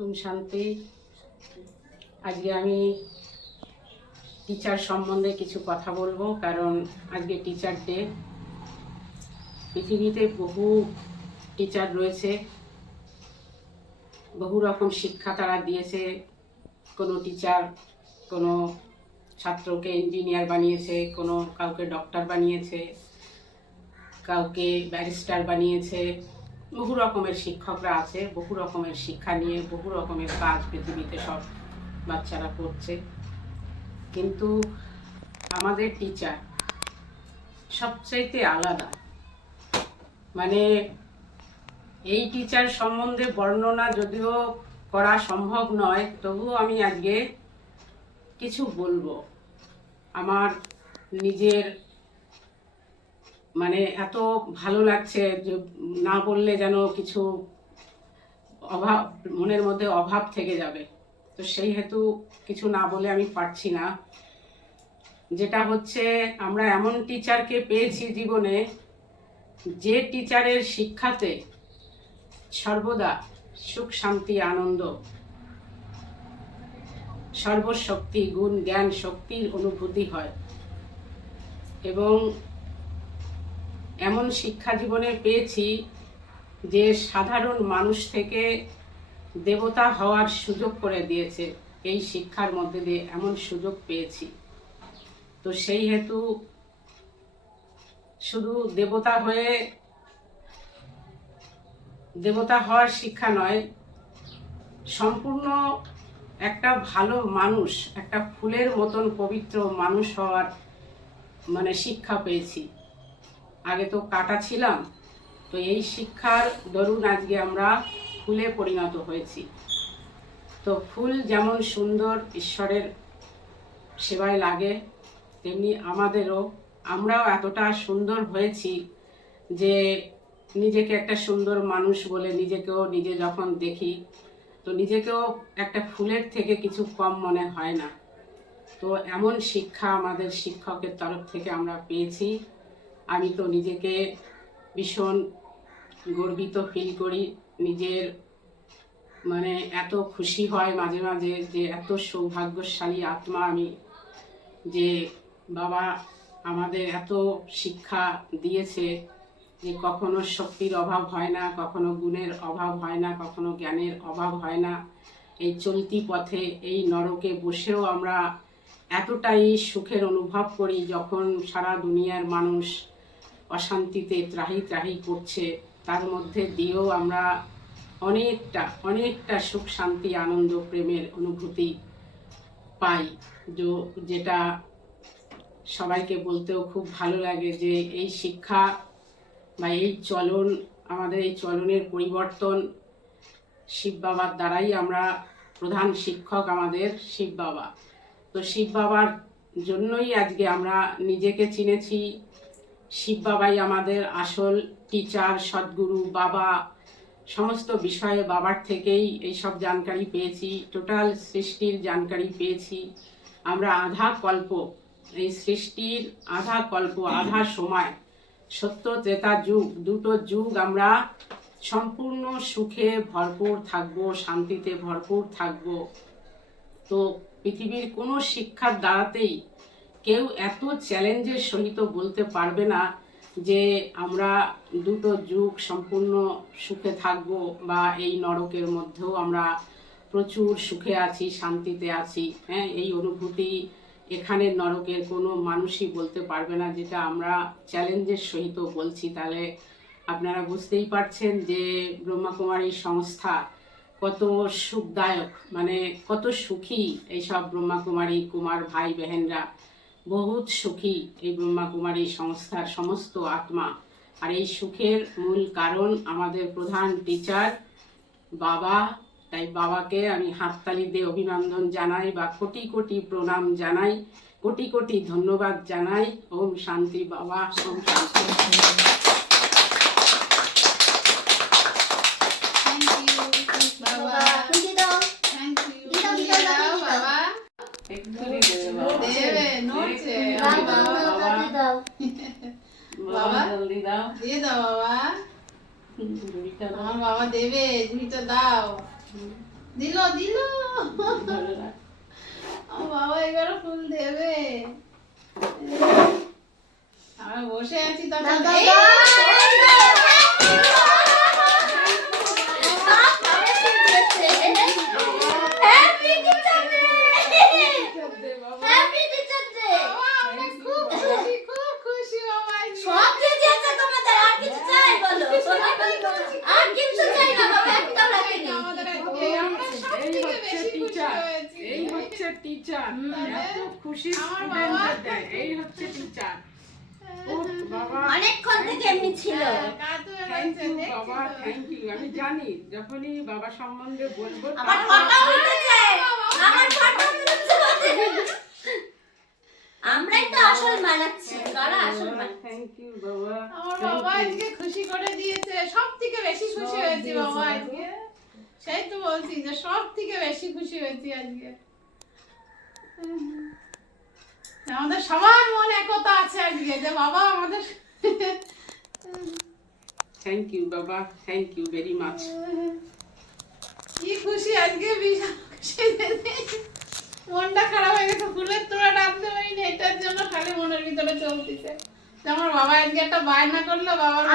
ওম শান্তি। আজকে আমি টিচার সম্বন্ধে কিছু কথা বলবো, কারণ আজকে টিচার ডে। পৃথিবীতে বহু টিচার রয়েছে, বহু রকম শিক্ষা তারা দিয়েছে। কোনো টিচার কোনো ছাত্রকে ইঞ্জিনিয়ার বানিয়েছে, কোনো কাউকে ডক্টর বানিয়েছে, কাউকে ব্যারিস্টার বানিয়েছে। বহু রকমের শিক্ষকরা আছে, বহু রকমের শিক্ষা নিয়ে বহু রকমের কাজ পৃথিবীতে সব বাচ্চারা করছে। কিন্তু আমাদের টিচার সবচাইতে আলাদা। মানে এই টিচার সম্বন্ধে বর্ণনা যদিও করা সম্ভব নয়, তবুও আমি আজকে কিছু বলবো। আমার নিজের এত ভালো লাগছে যে না বললে যেন কিছু অভাব, মনের মধ্যে অভাব থেকে যাবে। তো সেই হেতু কিছু না বলে আমি পারছি না। যেটা হচ্ছে, আমরা এমন টিচারকে পেয়েছি জীবনে, যে টিচারের শিক্ষাতে সর্বদা সুখ, শান্তি, আনন্দ, সর্বশক্তি, গুণ, জ্ঞান, শক্তির অনুভূতি হয়। এবং এমন শিক্ষা জীবনে পেয়েছি যে সাধারণ মানুষ থেকে দেবতা হওয়ার সুযোগ করে দিয়েছে। এই শিক্ষার মধ্যে দিয়ে এমন সুযোগ পেয়েছি। তো সেই হেতু শুধু দেবতা হওয়ার শিক্ষা নয়, সম্পূর্ণ একটা ভালো মানুষ, একটা ফুলের মতন পবিত্র মানুষ হওয়ার শিক্ষা পেয়েছি। আগে তো কাটা ছিলাম, তো এই শিক্ষার দরুন আজকে আমরা ফুলে পরিণত হয়েছি। তো ফুল যেমন সুন্দর, ঈশ্বরের সেবায় লাগে, তেমনি আমরাও এতটা সুন্দর হয়েছি যে নিজেকে একটা সুন্দর মানুষ বলে নিজে যখন দেখি, তো নিজেকেও একটা ফুলের থেকে কিছু কম মনে হয় না। তো এমন শিক্ষা আমাদের শিক্ষকের তরফ থেকে আমরা পেয়েছি। আমি তো নিজেকে ভীষণ গর্বিত ফিল করি। নিজের এত খুশি হয় মাঝে মাঝে যে এত সৌভাগ্যশালী আত্মা আমি, যে বাবা আমাদের এত শিক্ষা দিয়েছে যে কখনো শক্তির অভাব হয় না, কখনো গুণের অভাব হয় না, কখনো জ্ঞানের অভাব হয় না। এই চলতি পথে, এই নরকে বসেও আমরা এতটাই সুখের অনুভব করি, যখন সারা দুনিয়ার মানুষ অশান্তিতে ত্রাহি ত্রাহি করছে, তার মধ্যে দিয়েও আমরা অনেকটা সুখ, শান্তি, আনন্দ, প্রেমের অনুভূতি পাই। যেটা সবাইকে বলতেও খুব ভালো লাগে যে এই শিক্ষা বা এই চলন, আমাদের এই চলনের পরিবর্তন শিব বাবার দ্বারাই। আমরা প্রধান শিক্ষক আমাদের শিব বাবা। তো শিব বাবার জন্যই আজকে আমরা নিজেকে চিনেছি। শিব বাবাই আমাদের আসল টিচার, সদ্গুরু, বাবা। সমস্ত বিষয়ে বাবার থেকেই এইসব জানকারি পেয়েছি, টোটাল সৃষ্টির জানকারি পেয়েছি। আমরা আধা কল্প, এই সৃষ্টির আধা কল্প, আধা সময়, সত্য ত্রেতা যুগ, দুটো যুগ আমরা সম্পূর্ণ সুখে ভরপুর থাকবো, শান্তিতে ভরপুর থাকবো। তো পৃথিবীর কোনো শিক্ষার দ্বারাতেই কেউ এত চ্যালেঞ্জের সহিত বলতে পারবে না যে আমরা দুটো যুগ সম্পূর্ণ সুখে থাকবো, বা এই নরকের মধ্যেও আমরা প্রচুর সুখে আছি, শান্তিতে আছি। হ্যাঁ, এই অনুভূতি এখানের নরকের কোনো মানুষই বলতে পারবে না, যেটা আমরা চ্যালেঞ্জের সহিত বলছি। তাহলে আপনারা বুঝতেই পারছেন যে ব্রহ্মাকুমারী সংস্থা কত সুখদায়ক, কত সুখী এইসব ব্রহ্মাকুমারী কুমার ভাই বহেনরা। বহুত সুখী এই ব্রহ্মাকুমারী সংস্থার সমস্ত আত্মা। আর এই সুখের মূল কারণ আমাদের প্রধান টিচার বাবা। তাই বাবাকে আমি হাততালি দিয়ে অভিনন্দন জানাই, বা কোটি কোটি প্রণাম জানাই, কোটি কোটি ধন্যবাদ জানাই। ওম শান্তি বাবা, ওম শান্তি। জলদি দাও, দিয়ে দাও বাবা। আমার বাবা দেবে, তুমি তো দাও। দিল দিল আমার বাবা এবারে ফুল দেবে। আমরা বসে আছি তখন এই হচ্ছে টিচার, এত খুশি আমার বাবা। স্টুডেন্টদের দেয়, এই হচ্ছে টিচার। ও বাবা, অনেকক্ষণ থেকে এমনি ছিল। থ্যাংক ইউ বাবা, থ্যাংক ইউ। আমি জানি যখনই বাবা সম্বন্ধে বলবো আমার ফটো উঠেছে, আমার ফটো উঠেছে। আমরাই তো আসল মানাচ্ছি, কারা আসল মানাচ্ছে? থ্যাংক ইউ বাবা। আমার বাবা আজকে খুশি করে দিয়েছে, সব থেকে বেশি খুশি হয়েছি বাবা আজকে। সেই তো বলছি যে সব থেকে বেশি খুশি হয়েছি আজকে। আমাদের সবার মনে একতা আছে আজকে যে বাবা আমাদের। থ্যাংক ইউ বাবা, থ্যাংক ইউ ভেরি মাচ। কি খুশি আজকে, বিশাল খুশি। মনটা খারাপ হয়ে গেছে, ফুলের তোড়া টানতে পারিনি, এটার জন্য খালি মনের ভিতরে চলতেছে যে আমার বাবা আজকে একটা বায়না করলো, বাবার